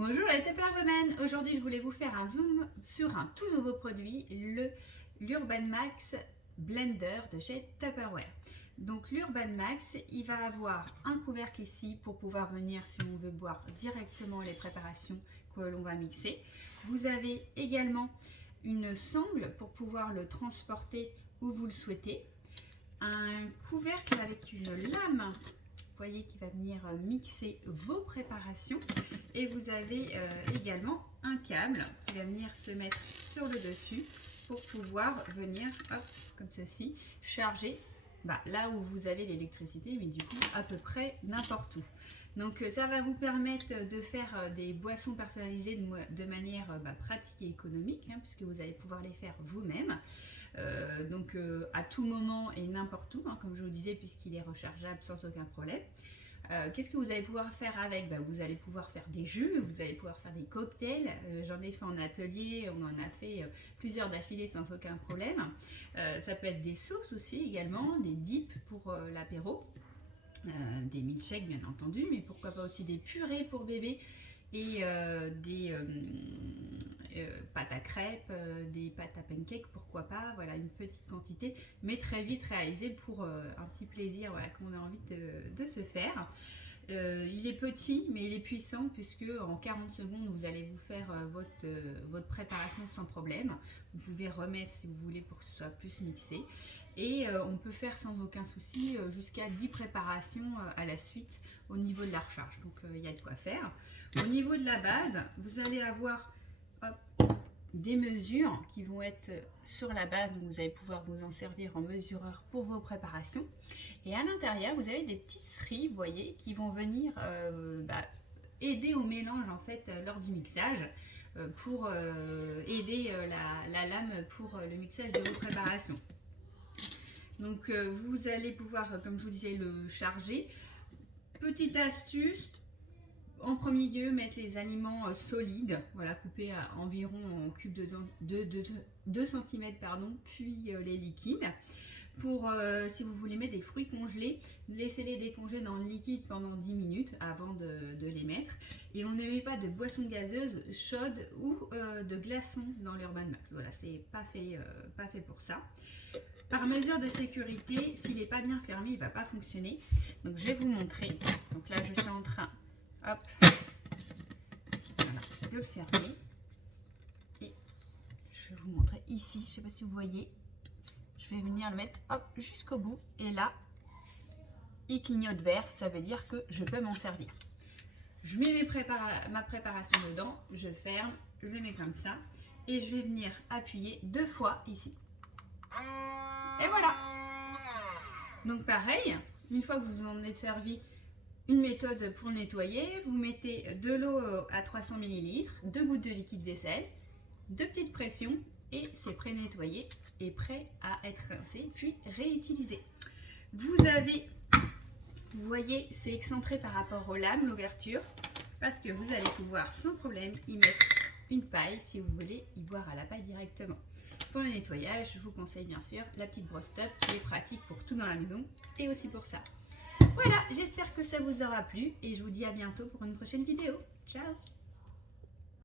Bonjour les Tupperwomen. Aujourd'hui je voulais vous faire un zoom sur un tout nouveau produit, l'Urban Max Blender de chez Tupperware. Donc l'Urban Max, il va avoir un couvercle ici pour pouvoir venir si on veut boire directement les préparations que l'on va mixer. Vous avez également une sangle pour pouvoir le transporter où vous le souhaitez. Un couvercle avec une lame, vous voyez, qui va venir mixer vos préparations, et vous avez également un câble qui va venir se mettre sur le dessus pour pouvoir venir, hop, comme ceci, charger là où vous avez l'électricité, mais du coup à peu près n'importe où. Donc ça va vous permettre de faire des boissons personnalisées de manière pratique et économique, puisque vous allez pouvoir les faire vous-même. À tout moment et n'importe où, comme je vous disais, puisqu'il est rechargeable sans aucun problème. Qu'est-ce que vous allez pouvoir faire avec? Vous allez pouvoir faire des jus, vous allez pouvoir faire des cocktails. J'en ai fait en atelier, on en a fait plusieurs d'affilée sans aucun problème. Ça peut être des sauces aussi également, des dips pour l'apéro, des milkshakes bien entendu, mais pourquoi pas aussi des purées pour bébé et des pâtes à crêpes, des pâtes à pancakes, pourquoi pas, voilà, une petite quantité, mais très vite réalisée pour un petit plaisir, voilà, qu'on a envie de se faire. Il est petit mais il est puissant, puisque en 40 secondes vous allez vous faire votre préparation sans problème. Vous pouvez remettre si vous voulez pour que ce soit plus mixé, et on peut faire sans aucun souci jusqu'à 10 préparations à la suite au niveau de la recharge. Donc il y a de quoi faire. Au niveau de la base, vous allez avoir des mesures qui vont être sur la base, donc vous allez pouvoir vous en servir en mesureur pour vos préparations. Et à l'intérieur, vous avez des petites stries, vous voyez, qui vont venir aider au mélange en fait lors du mixage, pour aider la lame pour le mixage de vos préparations. Donc vous allez pouvoir, comme je vous disais, le charger. Petite astuce, en premier lieu, mettre les aliments solides, voilà, coupés à environ en cubes de 2 cm, puis les liquides. Pour si vous voulez mettre des fruits congelés, laissez-les décongeler dans le liquide pendant 10 minutes avant de les mettre. Et on ne met pas de boissons gazeuses chaudes ou de glaçons dans l'Urban Max. Voilà, c'est pas fait pour ça. Par mesure de sécurité, s'il n'est pas bien fermé, il ne va pas fonctionner. Donc je vais vous montrer. Donc là, je suis en train, hop, voilà, de le fermer. Et je vais vous montrer ici, je ne sais pas si vous voyez. Je vais venir le mettre, hop, jusqu'au bout, et là il clignote vert, ça veut dire que je peux m'en servir. Je mets ma préparation dedans, je ferme, je le mets comme ça, et je vais venir appuyer 2 fois ici. Et voilà. Donc pareil, une fois que vous en êtes servi, une méthode pour nettoyer, vous mettez de l'eau à 300 ml, 2 gouttes de liquide vaisselle, 2 petites pressions, et c'est pré-nettoyé et prêt à être rincé puis réutilisé. Vous voyez, c'est excentré par rapport aux lames, l'ouverture, parce que vous allez pouvoir sans problème y mettre une paille si vous voulez y boire à la paille directement. Pour le nettoyage, je vous conseille bien sûr la petite brosse top qui est pratique pour tout dans la maison et aussi pour ça. Voilà, j'espère que ça vous aura plu et je vous dis à bientôt pour une prochaine vidéo. Ciao!